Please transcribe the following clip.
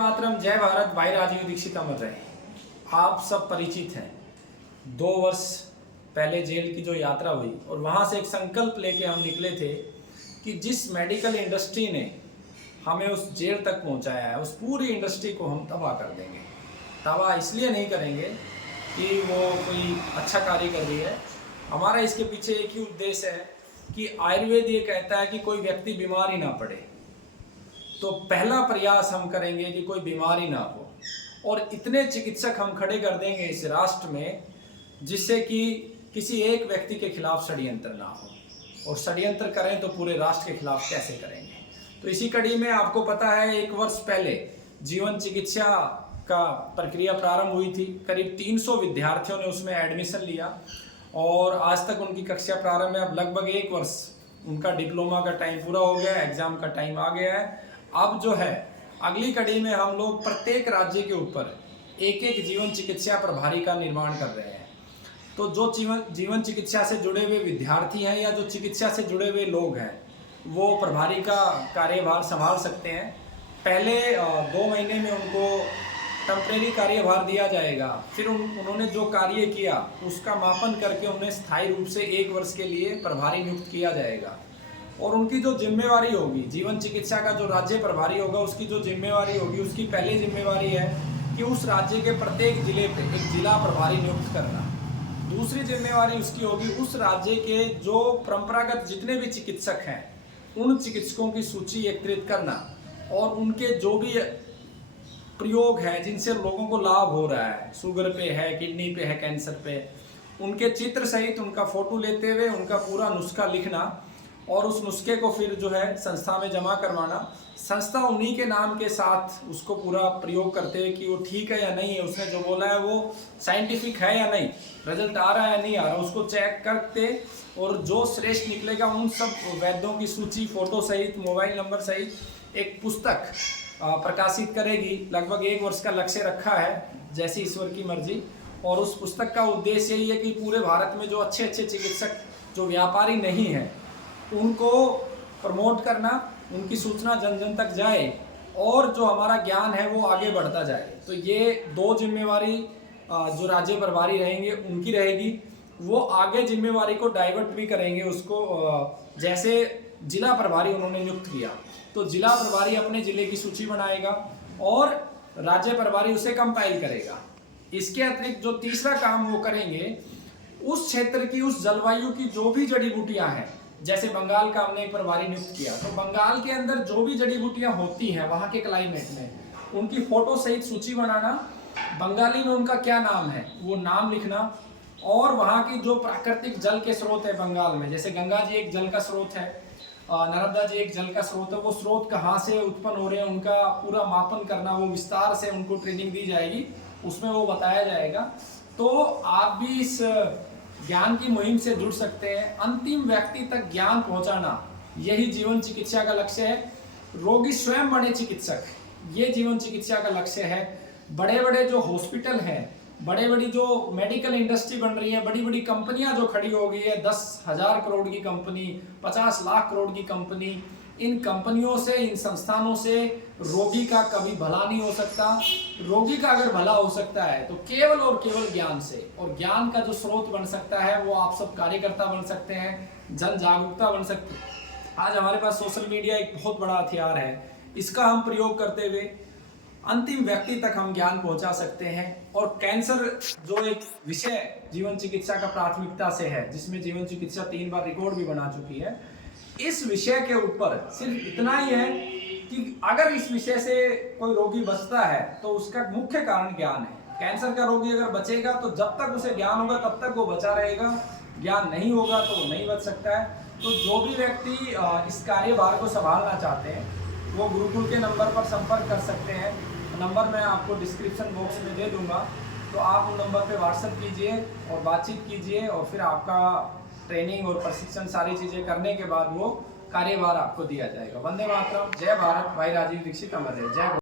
मातरम, जय भारत। भाई राजीव दीक्षित अमर रहे। आप सब परिचित हैं, 2 वर्ष पहले जेल की जो यात्रा हुई और वहाँ से एक संकल्प लेके हम निकले थे कि जिस मेडिकल इंडस्ट्री ने हमें उस जेल तक पहुँचाया है, उस पूरी इंडस्ट्री को हम तबाह कर देंगे। तबाह इसलिए नहीं करेंगे कि वो कोई अच्छा कार्य कर रही है। हमारा इसके पीछे एक ही उद्देश्य है कि आयुर्वेद ये कहता है कि कोई व्यक्ति बीमार ही ना पड़े, तो पहला प्रयास हम करेंगे कि कोई बीमारी ना हो और इतने चिकित्सक हम खड़े कर देंगे इस राष्ट्र में जिससे कि किसी एक व्यक्ति के खिलाफ षड्यंत्र ना हो, और षड्यंत्र करें तो पूरे राष्ट्र के खिलाफ कैसे करेंगे। तो इसी कड़ी में आपको पता है 1 वर्ष पहले जीवन चिकित्सा का प्रक्रिया प्रारंभ हुई थी। करीब 300 विद्यार्थियों ने उसमें एडमिशन लिया और आज तक उनकी कक्षा प्रारंभ है। अब लगभग 1 वर्ष उनका डिप्लोमा का टाइम पूरा हो गया है, एग्जाम का टाइम आ गया है। अब जो है अगली कड़ी में हम लोग प्रत्येक राज्य के ऊपर एक जीवन चिकित्सा प्रभारी का निर्माण कर रहे हैं। तो जो जीवन चिकित्सा से जुड़े हुए विद्यार्थी हैं या जो चिकित्सा से जुड़े हुए लोग हैं वो प्रभारी का कार्यभार संभाल सकते हैं। पहले 2 महीने में उनको टेम्परेरी कार्यभार दिया जाएगा, फिर उन्होंने जो कार्य किया उसका मापन करके उन्हें स्थायी रूप से 1 वर्ष के लिए प्रभारी नियुक्त किया जाएगा। और उनकी जो जिम्मेवारी होगी, जीवन चिकित्सा का जो राज्य प्रभारी होगा उसकी जो जिम्मेवारी होगी, उसकी पहली जिम्मेवारी है कि उस राज्य के प्रत्येक जिले पे एक जिला प्रभारी नियुक्त करना। दूसरी जिम्मेवारी उसकी होगी उस राज्य के जो परंपरागत जितने भी चिकित्सक हैं उन चिकित्सकों की सूची एकत्रित करना और उनके जो भी प्रयोग हैं जिनसे लोगों को लाभ हो रहा है, शुगर पे है, किडनी पे है, कैंसर पे, उनके चित्र सहित उनका फोटो लेते हुए उनका पूरा नुस्खा लिखना और उस नुस्खे को फिर जो है संस्था में जमा करवाना। संस्था उन्हीं के नाम के साथ उसको पूरा प्रयोग करते हुए कि वो ठीक है या नहीं है, उसने जो बोला है वो साइंटिफिक है या नहीं, रिजल्ट आ रहा है या नहीं आ रहा, उसको चेक करते और जो श्रेष्ठ निकलेगा उन सब वैद्यों की सूची फोटो सहित, मोबाइल नंबर सहित एक पुस्तक प्रकाशित करेगी। लगभग 1 वर्ष का लक्ष्य रखा है, जैसी ईश्वर की मर्जी। और उस पुस्तक का उद्देश्य यही है कि पूरे भारत में जो अच्छे चिकित्सक जो व्यापारी नहीं हैं उनको प्रमोट करना, उनकी सूचना जन जन तक जाए और जो हमारा ज्ञान है वो आगे बढ़ता जाए। तो ये 2 जिम्मेवारी जो राज्य प्रभारी रहेंगे उनकी रहेगी। वो आगे जिम्मेवारी को डाइवर्ट भी करेंगे उसको, जैसे जिला प्रभारी उन्होंने नियुक्त किया तो जिला प्रभारी अपने जिले की सूची बनाएगा और राज्य प्रभारी उसे कंपाइल करेगा। इसके अतिरिक्त जो तीसरा काम वो करेंगे, उस क्षेत्र की, उस जलवायु की जो भी जड़ी बूटियां हैं, जैसे बंगाल का हमने एक प्रभारी नियुक्त किया तो बंगाल के अंदर जो भी जड़ी बूटियां होती हैं वहाँ के क्लाइमेट में उनकी फोटो सहित सूची बनाना, बंगाली में उनका क्या नाम है वो नाम लिखना, और वहाँ की जो प्राकृतिक जल के स्रोत है बंगाल में, जैसे गंगा जी एक जल का स्रोत है, नर्मदा जी एक जल का स्रोत है, वो स्रोत कहाँ से उत्पन्न हो रहे हैं उनका पूरा मापन करना, वो विस्तार से उनको ट्रेनिंग दी जाएगी, उसमें वो बताया जाएगा। तो आप भी इस ज्ञान की मुहिम से जुड़ सकते हैं। अंतिम व्यक्ति तक ज्ञान पहुंचाना यही जीवन चिकित्सा का लक्ष्य है। रोगी स्वयं बने चिकित्सक, ये जीवन चिकित्सा का लक्ष्य है। बड़े बड़े जो हॉस्पिटल हैं, बड़े बड़ी जो मेडिकल इंडस्ट्री बन रही है, बड़ी बड़ी कंपनियां जो खड़ी हो गई है, 10,000 करोड़ की कंपनी, 50 लाख करोड़ की कंपनी, इन कंपनियों से, इन संस्थानों से रोगी का कभी भला नहीं हो सकता। रोगी का अगर भला हो सकता है तो केवल और केवल ज्ञान से, और ज्ञान का जो स्रोत बन सकता है वो आप सब कार्यकर्ता बन सकते हैं, जन जागरूकता बन सकती है। आज हमारे पास सोशल मीडिया एक बहुत बड़ा हथियार है, इसका हम प्रयोग करते हुए अंतिम व्यक्ति तक हम ज्ञान पहुंचा सकते हैं। और कैंसर जो एक विषय जीवन चिकित्सा का प्राथमिकता से है, जिसमें जीवन चिकित्सा 3 बार रिकॉर्ड भी बना चुकी है, इस विषय के ऊपर सिर्फ इतना ही है कि अगर इस विषय से कोई रोगी बचता है तो उसका मुख्य कारण ज्ञान है। कैंसर का रोगी अगर बचेगा तो जब तक उसे ज्ञान होगा तब तक वो बचा रहेगा, ज्ञान नहीं होगा तो वो नहीं बच सकता है। तो जो भी व्यक्ति इस कार्यभार को संभालना चाहते हैं वो गुरुकुल के नंबर पर संपर्क कर सकते हैं। नंबर मैं आपको डिस्क्रिप्शन बॉक्स में दे दूंगा, तो आप उन नंबर पे व्हाट्सएप कीजिए और बातचीत कीजिए और फिर आपका ट्रेनिंग और प्रशिक्षण सारी चीज़ें करने के बाद वो कार्यभार आपको दिया जाएगा। वंदे मातरम, जय भारत। भाई राजीव दीक्षित अमर रहे। जय।